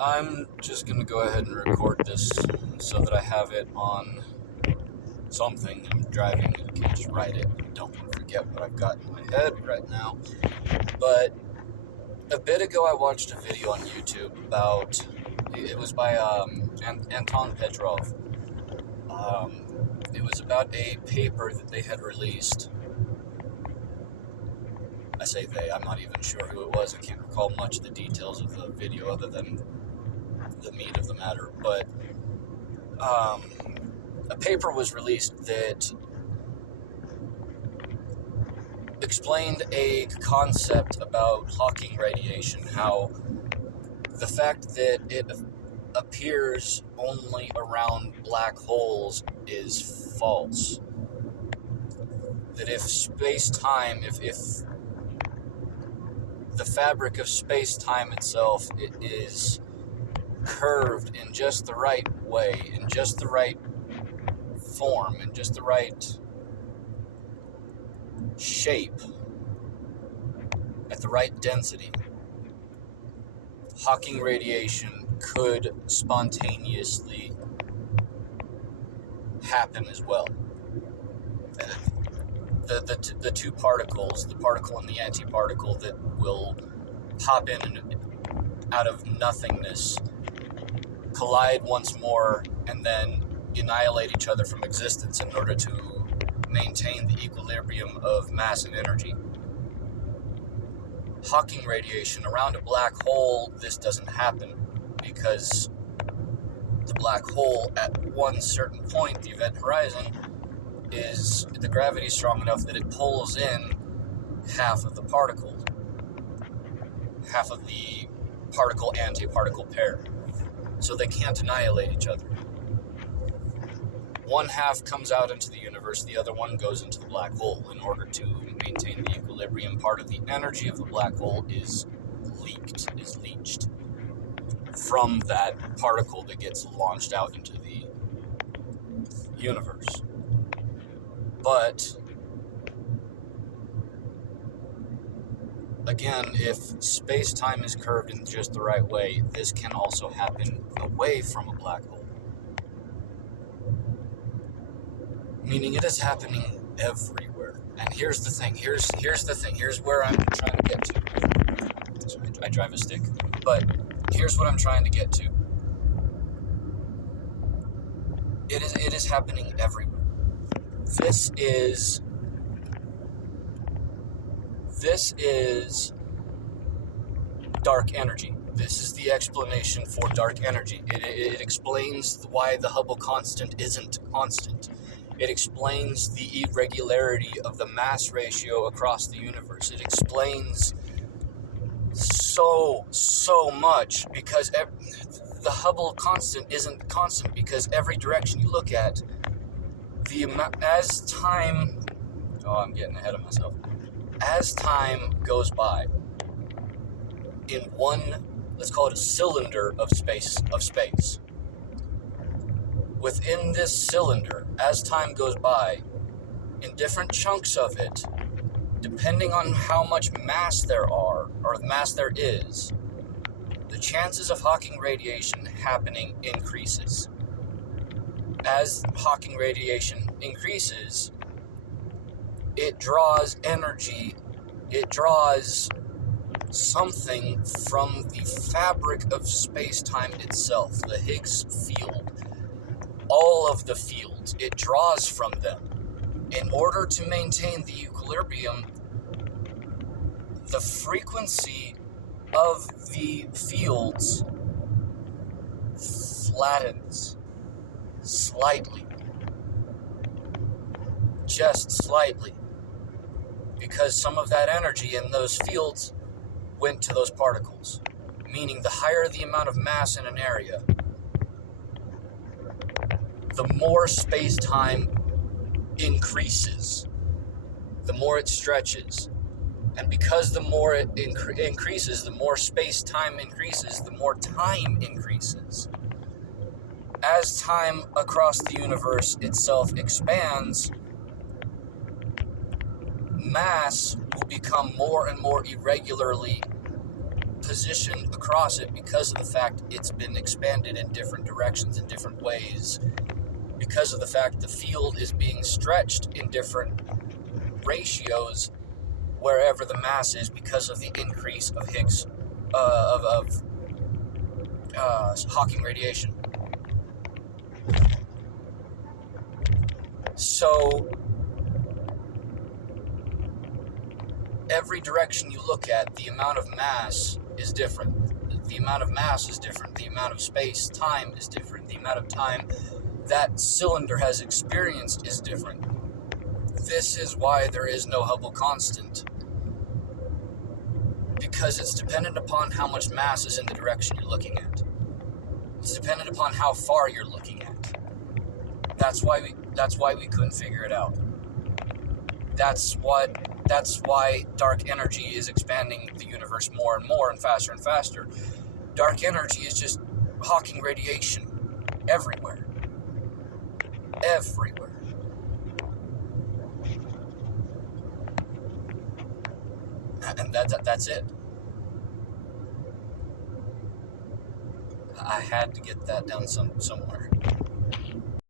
I'm just going to go ahead and record this so that I have it on something. I'm driving, I can't just write it. I don't want to forget what I've got in my head right now. But a bit ago I watched a video on YouTube about, it was by Anton. It was about a paper that they had released. I say they, I'm not even sure who it was. I can't recall much of the details of the video other than the meat of the matter. But a paper was released that explained a concept about Hawking radiation, how the fact that it appears only around black holes is false. That if space-time, if the fabric of space-time itself, it is curved in just the right way, in just the right form, in just the right shape, at the right density, Hawking radiation could spontaneously happen as well. The two particles, the particle and the antiparticle that will pop in and out of nothingness, collide once more and then annihilate each other from existence in order to maintain the equilibrium of mass and energy. Hawking radiation around a black hole, this doesn't happen because the black hole at one certain point, the event horizon, is the gravity strong enough that it pulls in half of the particle, half of the particle-antiparticle pair, so they can't annihilate each other. One half comes out into the universe, the other one goes into the black hole. In order to maintain the equilibrium, part of the energy of the black hole is leached from that particle that gets launched out into the universe. But again, if space-time is curved in just the right way, this can also happen away from a black hole. Meaning it is happening everywhere. And here's the thing, here's where I'm trying to get to. So I drive a stick. But here's what I'm trying to get to. It is happening everywhere. This is dark energy. This is the explanation for dark energy. It explains why the Hubble constant isn't constant. It explains the irregularity of the mass ratio across the universe. It explains so much, because the Hubble constant isn't constant because every direction you look at, I'm getting ahead of myself. As time goes by, in one, let's call it a cylinder of space. Within this cylinder, as time goes by, in different chunks of it, depending on how much mass there are, or mass there is, the chances of Hawking radiation happening increases. As Hawking radiation increases, it draws energy, it draws something from the fabric of space-time itself, the Higgs field, all of the fields, it draws from them. In order to maintain the equilibrium, the frequency of the fields flattens slightly, just slightly, because some of that energy in those fields went to those particles, meaning the higher the amount of mass in an area, the more space-time increases, the more it stretches. And because the more it increases, the more space-time increases, the more time increases. As time across the universe itself expands, mass will become more and more irregularly position across it because of the fact it's been expanded in different directions, in different ways, because of the fact the field is being stretched in different ratios wherever the mass is because of the increase of Higgs, Hawking radiation. So every direction you look at, the amount of mass is different. The amount of mass is different. The amount of space, time is different. The amount of time that cylinder has experienced is different. This is why there is no Hubble constant. Because it's dependent upon how much mass is in the direction you're looking at. It's dependent upon how far you're looking at. That's why we couldn't figure it out. That's why dark energy is expanding the universe more and more and faster and faster. Dark energy is just Hawking radiation everywhere. Everywhere. And that's it. I had to get that down somewhere.